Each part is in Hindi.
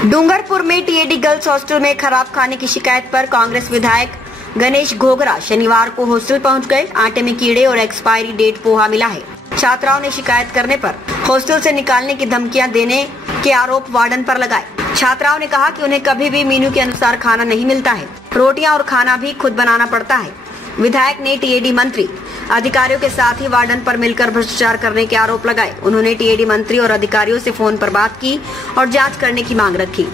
डूंगरपुर में टीएडी गर्ल्स हॉस्टल में खराब खाने की शिकायत पर कांग्रेस विधायक गणेश घोगरा शनिवार को हॉस्टल पहुंच गए। आटे में कीड़े और एक्सपायरी डेट पोहा मिला है। छात्राओं ने शिकायत करने पर हॉस्टल से निकालने की धमकियां देने के आरोप वार्डन पर लगाए। छात्राओं ने कहा कि उन्हें कभी भी मेन्यू के अनुसार खाना नहीं मिलता है, रोटियां और खाना भी खुद बनाना पड़ता है। विधायक ने टीएडी मंत्री अधिकारियों के साथ ही वार्डन पर मिलकर भ्रष्टाचार करने के आरोप लगाए। उन्होंने टीएडी मंत्री और अधिकारियों से फोन पर बात की और जांच करने की मांग रखी।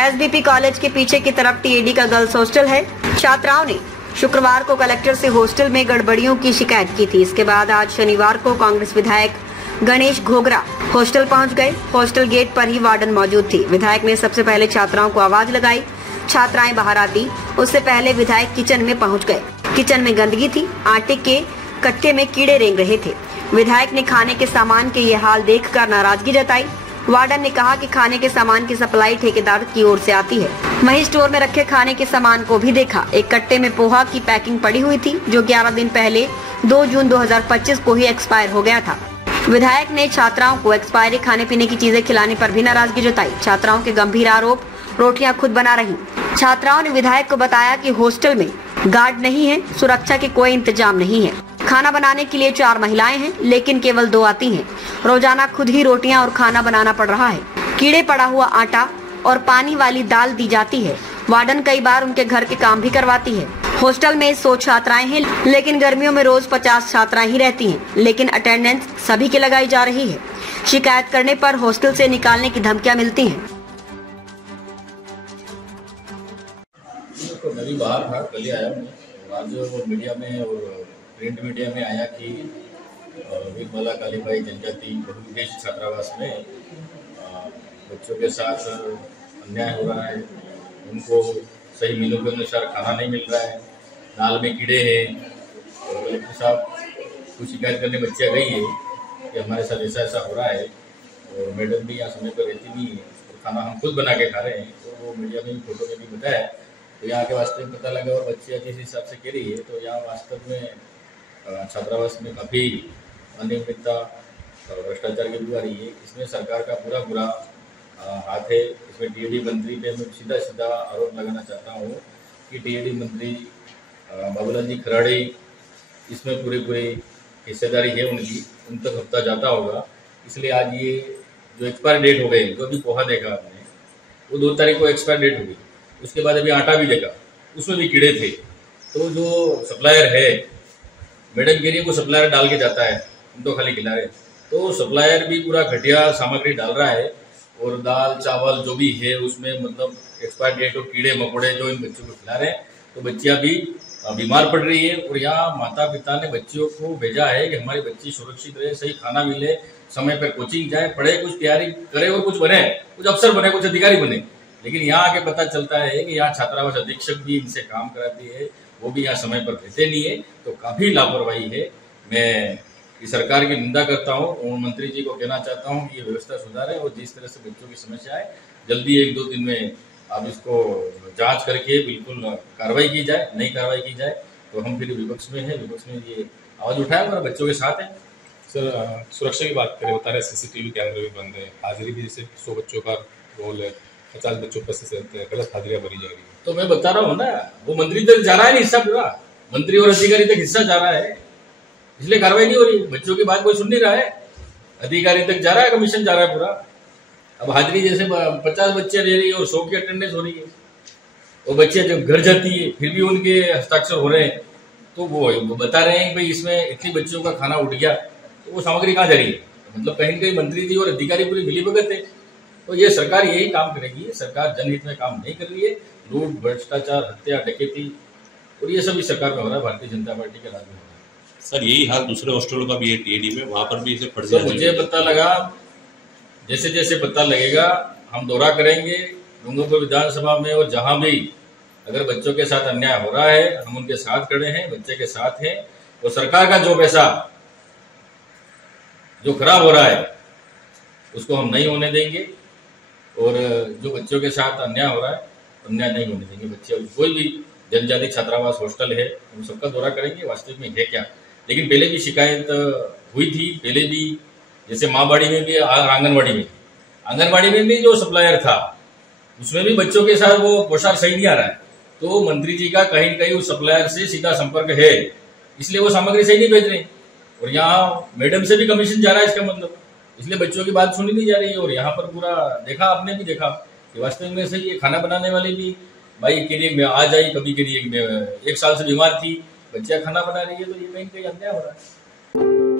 एसबीपी कॉलेज के पीछे की तरफ टीएडी का गर्ल्स हॉस्टल है। छात्राओं ने शुक्रवार को कलेक्टर से हॉस्टल में गड़बड़ियों की शिकायत की थी। इसके बाद आज शनिवार को कांग्रेस विधायक गणेश घोगरा हॉस्टल पहुंच गए। हॉस्टल गेट पर ही वार्डन मौजूद थी। विधायक ने सबसे पहले छात्राओं को आवाज लगाई। छात्राएं बाहर आती उससे पहले विधायक किचन में पहुंच गए। किचन में गंदगी थी, आटे के कट्टे में कीड़े रेंग रहे थे। विधायक ने खाने के सामान के ये हाल देखकर नाराजगी जताई। वार्डन ने कहा कि खाने के सामान की सप्लाई ठेकेदार की ओर से आती है। वहीं स्टोर में रखे खाने के सामान को भी देखा। एक कट्टे में पोहा की पैकिंग पड़ी हुई थी जो 11 दिन पहले 2 जून 2025 को ही एक्सपायर हो गया था। विधायक ने छात्राओं को एक्सपायरी खाने पीने की चीजें खिलाने पर भी नाराजगी जताई। छात्राओं के गंभीर आरोप, रोटियां खुद बना रही। छात्राओं ने विधायक को बताया कि हॉस्टल में गार्ड नहीं है, सुरक्षा के कोई इंतजाम नहीं है। खाना बनाने के लिए 4 महिलाएं हैं, लेकिन केवल 2 आती हैं। रोजाना खुद ही रोटियां और खाना बनाना पड़ रहा है। कीड़े पड़ा हुआ आटा और पानी वाली दाल दी जाती है। वार्डन कई बार उनके घर के काम भी करवाती है। हॉस्टल में 100 छात्राएं हैं, लेकिन गर्मियों में रोज 50 छात्राएं ही रहती हैं, लेकिन अटेंडेंस सभी की लगाई जा रही है। शिकायत करने पर हॉस्टल से निकालने की धमकियां मिलती हैं। तो मैं भी बाहर था, कल ही आया हूँ। आज वो मीडिया में और प्रिंट मीडिया में आया कि वीरमाला कालीबाई जनजाति बहुउद्देश्य छात्रावास में बच्चों के साथ अन्याय हो रहा है। उनको सही मेनू के अनुसार खाना नहीं मिल रहा है, दाल में कीड़े हैं। और कलेक्टर साहब को शिकायत करने बच्चियाँ गई है कि हमारे साथ ऐसा ऐसा हो रहा है और मैडम भी यहाँ समय पर रहती नहीं है और खाना हम खुद बना के खा रहे हैं। तो वो मीडिया में भी, फोटो में भी बताया। तो यहाँ के वास्तव में पता लगा और बच्चियाँ जिस हिसाब से कह रही है तो यहाँ वास्तव में छात्रावास में काफ़ी अनियमितता और भ्रष्टाचार की भी आ रही है। इसमें सरकार का पूरा हाथ है। इसमें टीएडी मंत्री पे मैं सीधा आरोप लगाना चाहता हूँ कि टीएडी मंत्री बाबूलाल जी खराड़े इसमें पूरी हिस्सेदारी है उनकी, उन तक हफ्ता जाता होगा। इसलिए आज ये जो एक्सपायर डेट हो गई, जो अभी पोहा देखा आपने, वो 2 तारीख को एक्सपायर डेट हो गई। उसके बाद अभी आटा भी देखा, उसमें भी कीड़े थे। तो जो सप्लायर है, मैडम कह रही है को सप्लायर डाल के जाता है, हम तो खाली खिला रहे। तो सप्लायर भी पूरा घटिया सामग्री डाल रहा है और दाल चावल जो भी है उसमें मतलब एक्सपायर डेट और कीड़े मकोड़े जो इन बच्चों को खिला रहे हैं। तो बच्चियां भी बीमार पड़ रही है। और यहाँ माता पिता ने बच्चियों को भेजा है कि हमारी बच्ची सुरक्षित रहे, सही खाना मिले, समय पर कोचिंग जाए, पढ़े, कुछ तैयारी करे और कुछ बने, कुछ अफसर बने, कुछ अधिकारी बने। लेकिन यहाँ आके पता चलता है कि यहाँ छात्रावास अधीक्षक भी इनसे काम कराती है, वो भी यहाँ समय पर रहते नहीं है। तो काफी लापरवाही है। मैं इस सरकार की निंदा करता हूँ और मंत्री जी को कहना चाहता हूँ कि ये व्यवस्था सुधारें और जिस तरह से बच्चों की समस्या है जल्दी 1-2 दिन में आप इसको जांच करके बिल्कुल कार्रवाई की जाए। नई कार्रवाई की जाए तो हम फिर विपक्ष में है, विपक्ष में ये आवाज उठाए और बच्चों के साथ है। सर, सुरक्षा की बात करें, बता रहे सीसीटीवी कैमरे भी बंद है, हाजिरी भी जैसे 100 बच्चों का रोल है, 50 बच्चों उपस्थित रहते हैं, गलत हाजिरियां भरी जा रही है। तो मैं बता रहा हूँ ना, वो मंत्री तक जा रहा है हिस्सा, पूरा मंत्री और अधिकारी तक हिस्सा जा रहा है, इसलिए कार्रवाई नहीं हो रही। बच्चों की बात कोई सुन नहीं रहा है, अधिकारी तक जा रहा है, कमीशन जा रहा है पूरा। अब हाजिरी जैसे 50 बच्चे ले रही है और 100 की अटेंडेंस हो रही है, और बच्चे जब घर जाती है फिर भी उनके हस्ताक्षर हो रहे हैं। तो वो बता रहे हैं कि भाई इसमें इतनी बच्चियों का खाना उठ गया, तो वो सामग्री कहाँ जा रही है? मतलब कहीं न कहीं मंत्री जी और अधिकारी पूरी मिलीभगत है। तो ये सरकार यही काम करेगी। सरकार जनहित में काम नहीं कर रही है। लूट, भ्रष्टाचार, हत्या, डकैती और ये सब इस सरकार में हो रहा है, भारतीय जनता पार्टी के राज में हो रहा है। सर, यही हाल दूसरे हॉस्टलों का भी है टीएडी में, वहां पर भी इसे तो मुझे पता लगा, जैसे जैसे पता लगेगा हम दौरा करेंगे डूंगरपुर विधानसभा में, और जहां भी अगर बच्चों के साथ अन्याय हो रहा है हम उनके साथ खड़े हैं, बच्चे के साथ हैं। और सरकार का जो पैसा जो खराब हो रहा है उसको हम नहीं होने देंगे, और जो बच्चों के साथ अन्याय हो रहा है अन्याय नहीं होने देंगे। बच्चे कोई भी जनजाति छात्रावास हॉस्टल है उन सबका दौरा करेंगे, वास्तविक में है क्या। लेकिन पहले भी शिकायत हुई थी, पहले भी जैसे माँबाड़ी में भी, आंगनबाड़ी में भी जो सप्लायर था उसमें भी बच्चों के साथ वो पोशाक सही नहीं आ रहा है, तो मंत्री जी का कहीं न कहीं उस सप्लायर से सीधा संपर्क है, इसलिए वो सामग्री सही नहीं भेज रहे। और यहाँ मैडम से भी कमीशन जा रहा है इसका मतलब, इसलिए बच्चों की बात सुनी नहीं जा रही है। और यहाँ पर पूरा देखा, आपने भी देखा कि वास्तविक में सही है, खाना बनाने वाले भी भाई के लिए आ जाए, कभी के लिए 1 साल से बीमार थी, बच्चियां खाना बना रही है, तो ये कहीं अन्याय हो रहा है।